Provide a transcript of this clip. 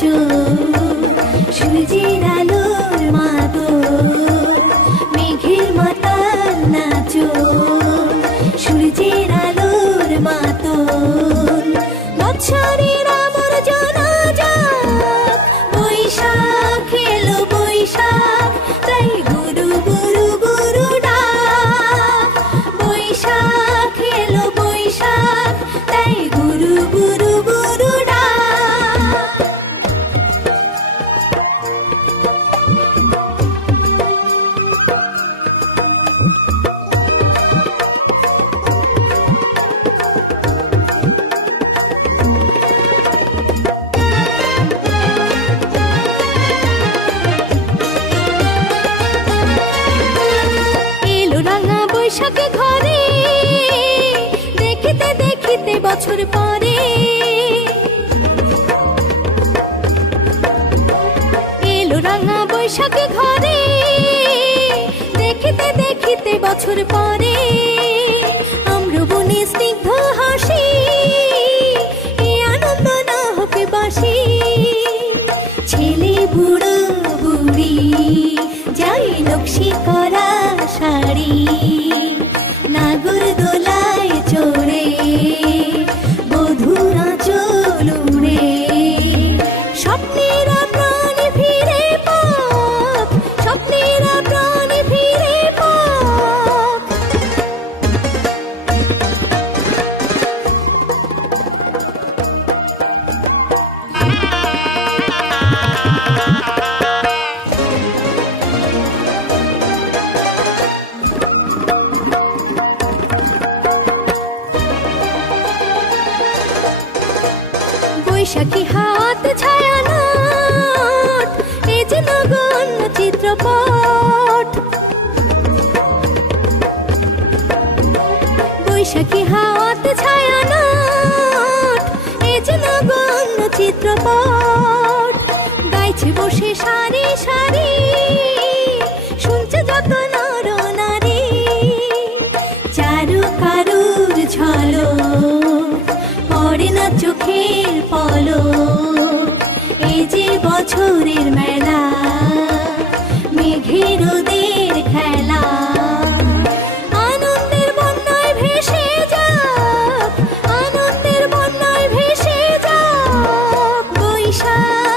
নাচো, সূর্যের আলোর মাদল, মেঘের মাতাল নাচো, সূর্যের আলোর মাতল। বৎসরের আবর্জনা যাক, বৈশাখ এলো বৈশাখ, তাই গুরু গুরু গুরু ডাক। বৈশাখ এলো বৈশাখ, তাই গুরু গুরু গুরু ডাক। এলো রাঙা বৈশাখে ঘরে, দেখিতে দেখিতে বছর পরে। এলো রাঙা বৈশাখে ঘরে, দেখিতে দেখিতে বছর পরে। আম্রবনে স্নিগ্ধ হাসি, এ আনন্দ না হোকে বাসি। ছেলে বুড়ো বুড়ি, যাই নকশি করা শাড়ি, নাগর দোলায় চড়ে বধুরা চলুড়ে। স্বপ্নেরা প্রাণ ফিরে পাক, স্বপ্নেরা প্রাণ ফিরে পাক। বৈশাখী হাত ছায়ানট, এ যে নগণ্য চিত্রপট। বৈশাখী হাত ছায়ানট, এ যে নগণ্য চিত্রপট। গাইছে বসে সারি সারি, শুনছে যত নর নারী। চারু কারুর ঝলক, পড়ে না চোখের পলক। এ যে বছরের মেলা, মেঘের রোদের খেলা। আনন্দের বন্যায় ভেসে যাক, আনন্দের বন্যায় ভেসে যাক। বৈশাখ